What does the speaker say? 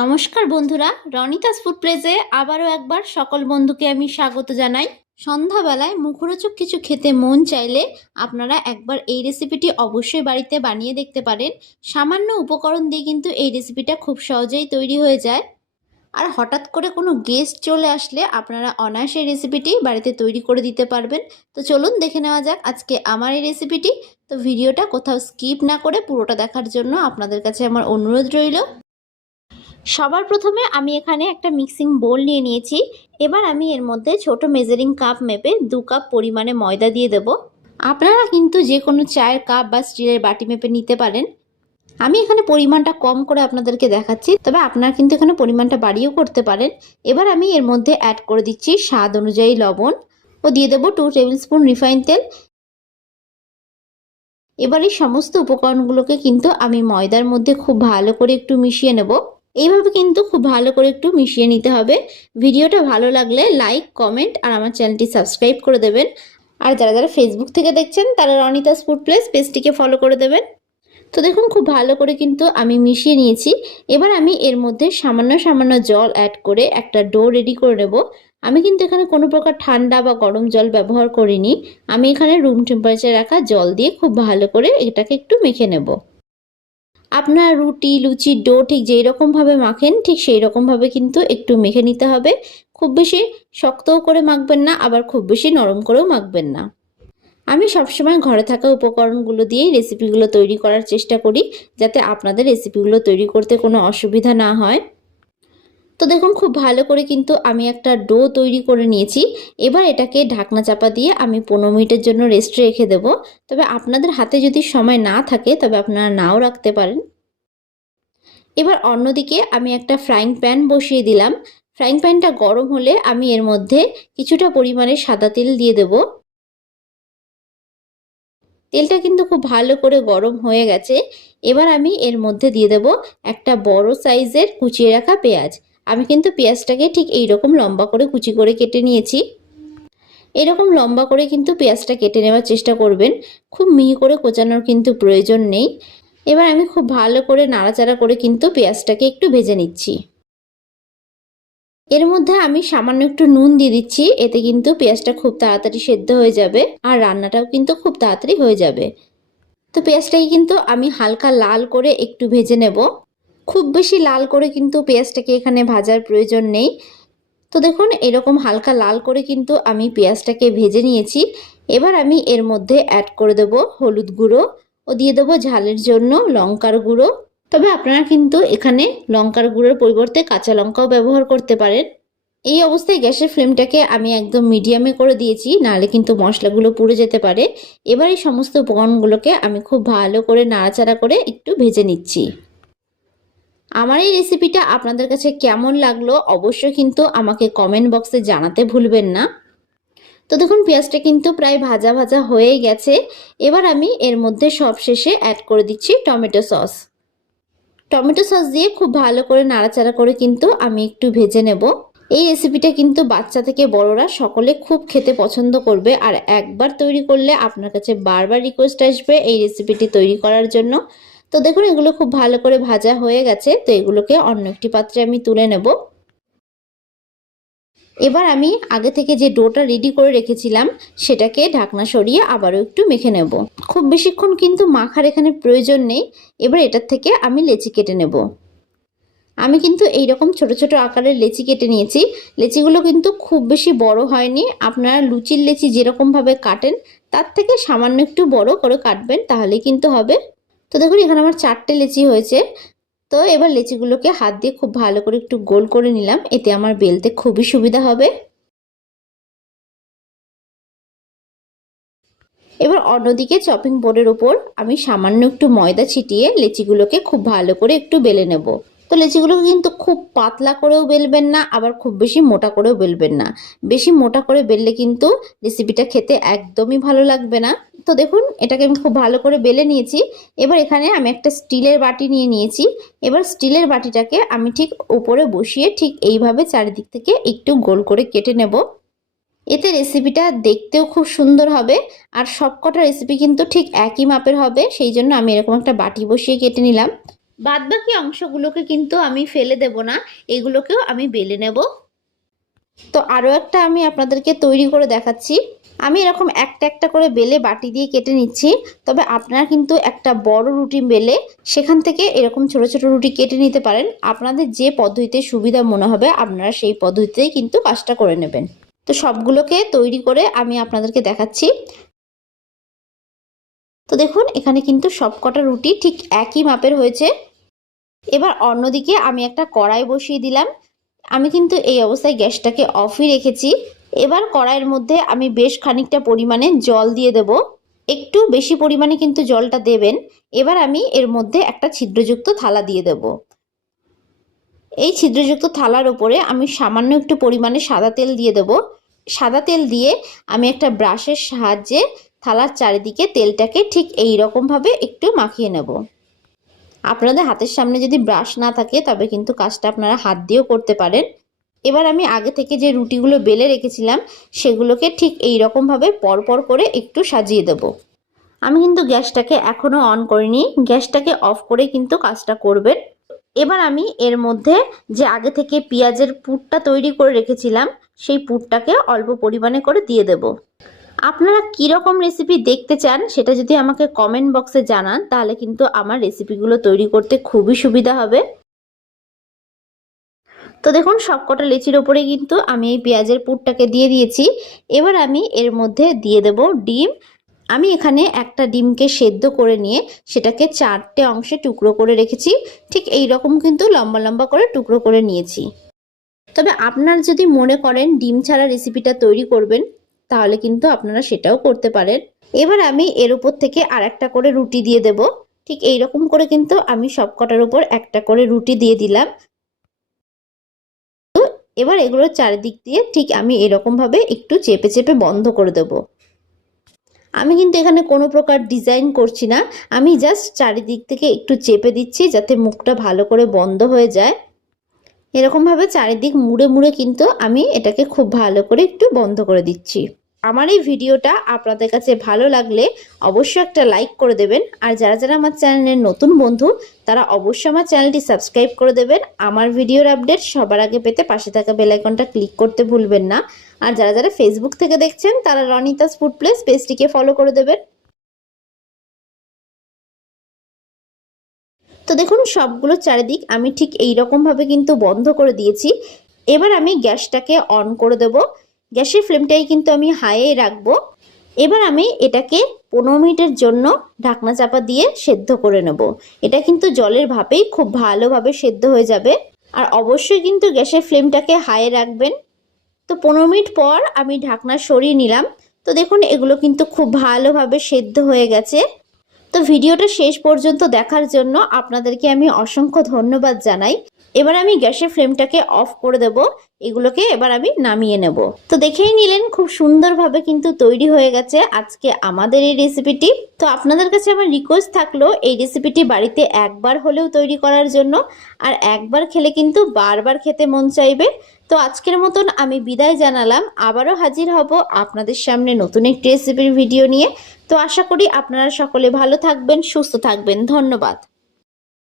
নমস্কার বন্ধুরা, রনিতাস ফুড প্লেসে আবারও একবার সকল বন্ধুকে আমি স্বাগত জানাই। সন্ধ্যাবেলায় মুখরোচক কিছু খেতে মন চাইলে আপনারা একবার এই রেসিপিটি অবশ্যই বাড়িতে বানিয়ে দেখতে পারেন। সামান্য উপকরণ দিয়ে কিন্তু এই রেসিপিটা খুব সহজেই তৈরি হয়ে যায়। আর হঠাৎ করে কোনো গেস্ট চলে আসলে আপনারা অনায়াসে রেসিপিটি বাড়িতে তৈরি করে দিতে পারবেন। তো চলুন দেখে নেওয়া যাক আজকে আমার এই রেসিপিটি তো ভিডিওটা কোথাও স্কিপ না করে পুরোটা দেখার জন্য আপনাদের কাছে আমার অনুরোধ রইল। সবার প্রথমে আমি এখানে একটা মিক্সিং বোল নিয়ে নিয়েছি। এবার আমি এর মধ্যে ছোট মেজারিং কাপ মেপে দু কাপ পরিমাণে ময়দা দিয়ে দেব। আপনারা কিন্তু যে কোনো চায়ের কাপ বা স্টিলের বাটি মেপে নিতে পারেন। আমি এখানে পরিমাণটা কম করে আপনাদেরকে দেখাচ্ছি, তবে আপনারা কিন্তু এখানে পরিমাণটা বাড়িয়েও করতে পারেন। এবার আমি এর মধ্যে অ্যাড করে দিচ্ছি স্বাদ অনুযায়ী লবণ ও দিয়ে দেবো টু টেবিল স্পুন রিফাইন তেল। এবার এই সমস্ত উপকরণগুলোকে কিন্তু আমি ময়দার মধ্যে খুব ভালো করে একটু মিশিয়ে নেব। এইভাবে কিন্তু খুব ভালো করে একটু মিশিয়ে নিতে হবে। ভিডিওটা ভালো লাগলে লাইক কমেন্ট আর আমার চ্যানেলটি সাবস্ক্রাইব করে দেবেন। আর যারা যারা ফেসবুক থেকে দেখছেন, তারা রনিতাস ফুড প্লেস পেজটিকে ফলো করে দেবেন। তো দেখুন, খুব ভালো করে কিন্তু আমি মিশিয়ে নিয়েছি। এবার আমি এর মধ্যে সামান্য সামান্য জল অ্যাড করে একটা ডো রেডি করে নেব। আমি কিন্তু এখানে কোনো প্রকার ঠান্ডা বা গরম জল ব্যবহার করিনি। আমি এখানে রুম টেম্পারেচার রাখা জল দিয়ে খুব ভালো করে এটাকে একটু মেখে নেব। আপনার রুটি লুচি ডো ঠিক যেই রকমভাবে মাখেন, ঠিক সেই রকমভাবে কিন্তু একটু মেখে নিতে হবে। খুব বেশি শক্তও করে মাখবেন না, আবার খুব বেশি নরম করেও মাখবেন না। আমি সবসময় ঘরে থাকা উপকরণগুলো দিয়েই রেসিপিগুলো তৈরি করার চেষ্টা করি, যাতে আপনাদের রেসিপিগুলো তৈরি করতে কোনো অসুবিধা না হয়। তো দেখুন, খুব ভালো করে কিন্তু আমি একটা ডো তৈরি করে নিয়েছি। এবার এটাকে ঢাকনা চাপা দিয়ে আমি পনেরো মিনিটের জন্য রেস্টে রেখে দেবো। তবে আপনাদের হাতে যদি সময় না থাকে, তবে আপনারা নাও রাখতে পারেন। এবার অন্যদিকে আমি একটা ফ্রাইং প্যান বসিয়ে দিলাম। ফ্রাইং প্যানটা গরম হলে আমি এর মধ্যে কিছুটা পরিমাণে সাদা তেল দিয়ে দেব। তেলটা কিন্তু খুব ভালো করে গরম হয়ে গেছে। এবার আমি এর মধ্যে দিয়ে দেব একটা বড় সাইজের কুচিয়ে রাখা পেঁয়াজ। আমি কিন্তু পেঁয়াজটাকে ঠিক এই রকম লম্বা করে কুচি করে কেটে নিয়েছি। এরকম লম্বা করে কিন্তু পেঁয়াজটা কেটে নেওয়ার চেষ্টা করবেন। খুব মিহি করে কোচানোর কিন্তু প্রয়োজন নেই। এবার আমি খুব ভালো করে নাড়াচাড়া করে কিন্তু পেঁয়াজটাকে একটু ভেজে নিচ্ছি। এর মধ্যে আমি সামান্য একটু নুন দিয়ে দিচ্ছি, এতে কিন্তু পেঁয়াজটা খুব তাড়াতাড়ি সেদ্ধ হয়ে যাবে আর রান্নাটাও কিন্তু খুব তাড়াতাড়ি হয়ে যাবে। তো পেঁয়াজটাকে কিন্তু আমি হালকা লাল করে একটু ভেজে নেব। খুব বেশি লাল করে কিন্তু পেঁয়াজটাকে এখানে ভাজার প্রয়োজন নেই। তো দেখুন, এরকম হালকা লাল করে কিন্তু আমি পেঁয়াজটাকে ভেজে নিয়েছি। এবার আমি এর মধ্যে অ্যাড করে দেব হলুদ গুঁড়ো ও দিয়ে দেবো ঝালের জন্য লঙ্কার গুঁড়ো। তবে আপনারা কিন্তু এখানে লঙ্কার গুঁড়োর পরিবর্তে কাঁচা লঙ্কাও ব্যবহার করতে পারেন। এই অবস্থায় গ্যাসের ফ্লেমটাকে আমি একদম মিডিয়ামে করে দিয়েছি, নাহলে কিন্তু মশলাগুলো পুড়ে যেতে পারে। এবার এই সমস্ত উপকরণগুলোকে আমি খুব ভালো করে নাড়াচাড়া করে একটু ভেজে নিচ্ছি। আমার এই রেসিপিটা আপনাদের কাছে কেমন লাগল অবশ্যই কিন্তু আমাকে কমেন্ট বক্সে জানাতে ভুলবেন না। তো দেখুন, পেঁয়াজটা কিন্তু প্রায় ভাজা ভাজা হয়েই গেছে। এবার আমি এর মধ্যে সব শেষে অ্যাড করে দিচ্ছি টমেটো সস। টমেটো সস দিয়ে খুব ভালো করে নাড়াচাড়া করে কিন্তু আমি একটু ভেজে নেব। এই রেসিপিটা কিন্তু বাচ্চা থেকে বড়রা সকলে খুব খেতে পছন্দ করবে আর একবার তৈরি করলে আপনার কাছে বারবার রিকোয়েস্ট আসবে এই রেসিপিটি তৈরি করার জন্য। তো দেখুন, এগুলো খুব ভালো করে ভাজা হয়ে গেছে। তো এগুলোকে অন্য একটি পাত্রে আমি তুলে নেব। এবার আমি আগে থেকে যে ডোটা রেডি করে রেখেছিলাম, সেটাকে ঢাকনা সরিয়ে আবারও একটু মেখে নেব। খুব বেশিক্ষণ কিন্তু মাখার এখানে প্রয়োজন নেই। এবার এটার থেকে আমি লেচি কেটে নেব। আমি কিন্তু এই রকম ছোট ছোট আকারের লেচি কেটে নিয়েছি। লেচিগুলো কিন্তু খুব বেশি বড় হয়নি। আপনারা লুচির লেচি যেরকমভাবে কাটেন, তার থেকে সামান্য একটু বড় করে কাটবেন, তাহলেই কিন্তু হবে। তো দেখুন, এখানে আমার চারটে লেচি হয়েছে। তো এবার লেচিগুলোকে হাত দিয়ে খুব ভালো করে একটু গোল করে নিলাম। এতে আমার বেলতে খুবই সুবিধা হবে। এবার অন্যদিকে চপিং বোর্ডের ওপর আমি সামান্য একটু ময়দা ছিটিয়ে লেচিগুলোকে খুব ভালো করে একটু বেলে নেব। তো লেচিগুলোকে কিন্তু খুব পাতলা করেও বেলবেন না, আবার খুব বেশি মোটা করেও বেলবেন না। বেশি মোটা করে বেললে কিন্তু রেসিপিটা খেতে একদমই ভালো লাগবে না। তো দেখুন, এটাকে আমি খুব ভালো করে বেলে নিয়েছি। এবার এখানে আমি একটা স্টিলের বাটি নিয়ে নিয়েছি। এবার স্টিলের বাটিটাকে আমি ঠিক উপরে বসিয়ে ঠিক এইভাবে চারিদিক থেকে একটু গোল করে কেটে নেব। এতে রেসিপিটা দেখতেও খুব সুন্দর হবে আর সবকটা রেসিপি কিন্তু ঠিক একই মাপের হবে, সেই জন্য আমি এরকম একটা বাটি বসিয়ে কেটে নিলাম। বাদ বাকি অংশগুলোকে কিন্তু আমি ফেলে দেব না, এগুলোকেও আমি বেলে নেব। তো আরও একটা আমি আপনাদেরকে তৈরি করে দেখাচ্ছি। আমি এরকম একটা একটা করে বেলে বাটি দিয়ে কেটে নিচ্ছি, তবে আপনারা কিন্তু একটা বড় রুটি বেলে সেখান থেকে এরকম ছোট ছোট রুটি কেটে নিতে পারেন। আপনাদের যে পদ্ধতিতে সুবিধা মনে হবে, আপনারা সেই পদ্ধতিতেই কিন্তু কাজটা করে নেবেন। তো সবগুলোকে তৈরি করে আমি আপনাদেরকে দেখাচ্ছি। তো দেখুন, এখানে কিন্তু সবকটা রুটি ঠিক একই মাপের হয়েছে। এবার অন্যদিকে আমি একটা কড়াই বসিয়ে দিলাম। আমি কিন্তু এই অবস্থায় গ্যাসটাকে অফই রেখেছি। এবার কড়াইয়ের মধ্যে আমি বেশ খানিকটা পরিমাণে জল দিয়ে দেব। একটু বেশি পরিমাণে কিন্তু জলটা দেবেন। এবার আমি এর মধ্যে একটা ছিদ্রযুক্ত থালা দিয়ে দেব। এই ছিদ্রযুক্ত থালার ওপরে আমি সামান্য একটু পরিমাণে সাদা তেল দিয়ে দেব। সাদা তেল দিয়ে আমি একটা ব্রাশের সাহায্যে থালার চারিদিকে তেলটাকে ঠিক এই রকমভাবে একটু মাখিয়ে নেব। আপনাদের হাতের সামনে যদি ব্রাশ না থাকে, তবে কিন্তু কাজটা আপনারা হাত দিয়েও করতে পারেন। এবার আমি আগে থেকে যে রুটিগুলো বেলে রেখেছিলাম, সেগুলোকে ঠিক এই রকমভাবে পরপর করে একটু সাজিয়ে দেব। আমি কিন্তু গ্যাসটাকে এখনও অন করিনি, গ্যাসটাকে অফ করে কিন্তু কাজটা করবেন। এবার আমি এর মধ্যে যে আগে থেকে পেঁয়াজের পুরটা তৈরি করে রেখেছিলাম, সেই পুরটাকে অল্প পরিমাণে করে দিয়ে দেব। আপনারা কীরকম রেসিপি দেখতে চান, সেটা যদি আমাকে কমেন্ট বক্সে জানান, তাহলে কিন্তু আমার রেসিপিগুলো তৈরি করতে খুবই সুবিধা হবে। তো দেখুন, সবকটা লেচির ওপরে কিন্তু আমি এই পেঁয়াজের পুরটাকে দিয়ে দিয়েছি। এবার আমি এর মধ্যে দিয়ে দেব ডিম। আমি এখানে একটা ডিমকে সেদ্ধ করে নিয়ে সেটাকে চারটে অংশে টুকরো করে রেখেছি। ঠিক এই রকম কিন্তু লম্বা লম্বা করে টুকরো করে নিয়েছি। তবে আপনার যদি মনে করেন ডিম ছাড়া রেসিপিটা তৈরি করবেন, তাহলে কিন্তু আপনারা সেটাও করতে পারেন। এবার আমি এর উপর থেকে আর একটা করে রুটি দিয়ে দেব। ঠিক এই রকম করে কিন্তু আমি সবকটার উপর একটা করে রুটি দিয়ে দিলাম। এবার এগুলো চারিদিক দিয়ে ঠিক আমি এরকমভাবে একটু চেপে চেপে বন্ধ করে দেব। আমি কিন্তু এখানে কোনো প্রকার ডিজাইন করছি না। আমি জাস্ট চারিদিক থেকে একটু চেপে দিচ্ছি যাতে মুখটা ভালো করে বন্ধ হয়ে যায়। এরকমভাবে চারিদিক মুড়ে মুড়ে কিন্তু আমি এটাকে খুব ভালো করে একটু বন্ধ করে দিচ্ছি। আমার এই ভিডিওটা আপনাদের কাছে ভালো লাগলে অবশ্যই একটা লাইক করে দেবেন। আর যারা যারা আমার চ্যানেলের নতুন বন্ধু, তারা অবশ্যই আমার চ্যানেলটি সাবস্ক্রাইব করে দেবেন। আমার ভিডিওর আপডেট সবার আগে পেতে পাশে থাকা বেলাইকনটা ক্লিক করতে ভুলবেন না। আর যারা যারা ফেসবুক থেকে দেখছেন, তারা রনিতাস ফুড প্লেস পেজটিকে ফলো করে দেবেন। তো দেখুন, সবগুলো চারিদিক আমি ঠিক এই ভাবে কিন্তু বন্ধ করে দিয়েছি। এবার আমি গ্যাসটাকে অন করে দেব। গ্যাসের ফ্লেমটাই কিন্তু আমি হাইয়ে রাখব। এবার আমি এটাকে পনেরো মিনিটের জন্য ঢাকনা চাপা দিয়ে সেদ্ধ করে নেব। এটা কিন্তু জলের ভাপেই খুব ভালোভাবে সেদ্ধ হয়ে যাবে। আর অবশ্যই কিন্তু গ্যাসের ফ্লেমটাকে হাইয়ে রাখবেন। তো পনেরো মিনিট পর আমি ঢাকনা সরিয়ে নিলাম। তো দেখুন, এগুলো কিন্তু খুব ভালোভাবে সেদ্ধ হয়ে গেছে। তো ভিডিওটা শেষ পর্যন্ত দেখার জন্য আপনাদেরকে আমি অসংখ্য ধন্যবাদ জানাই। এবার আমি গ্যাসের ফ্লেমটাকে অফ করে দেব, এগুলোকে এবার আমি নামিয়ে নেব। তো দেখেই নিলেন, খুব সুন্দরভাবে কিন্তু তৈরি হয়ে গেছে আজকে আমাদের এই রেসিপিটি তো আপনাদের কাছে আমার রিকোয়েস্ট থাকল, এই রেসিপিটি বাড়িতে একবার হলেও তৈরি করার জন্য, আর একবার খেলে কিন্তু বারবার খেতে মন চাইবে। তো আজকের মতন আমি বিদায় জানালাম, আবারও হাজির হব আপনাদের সামনে নতুন একটি রেসিপির ভিডিও নিয়ে। তো আশা করি আপনারা সকলে ভালো থাকবেন, সুস্থ থাকবেন, ধন্যবাদ।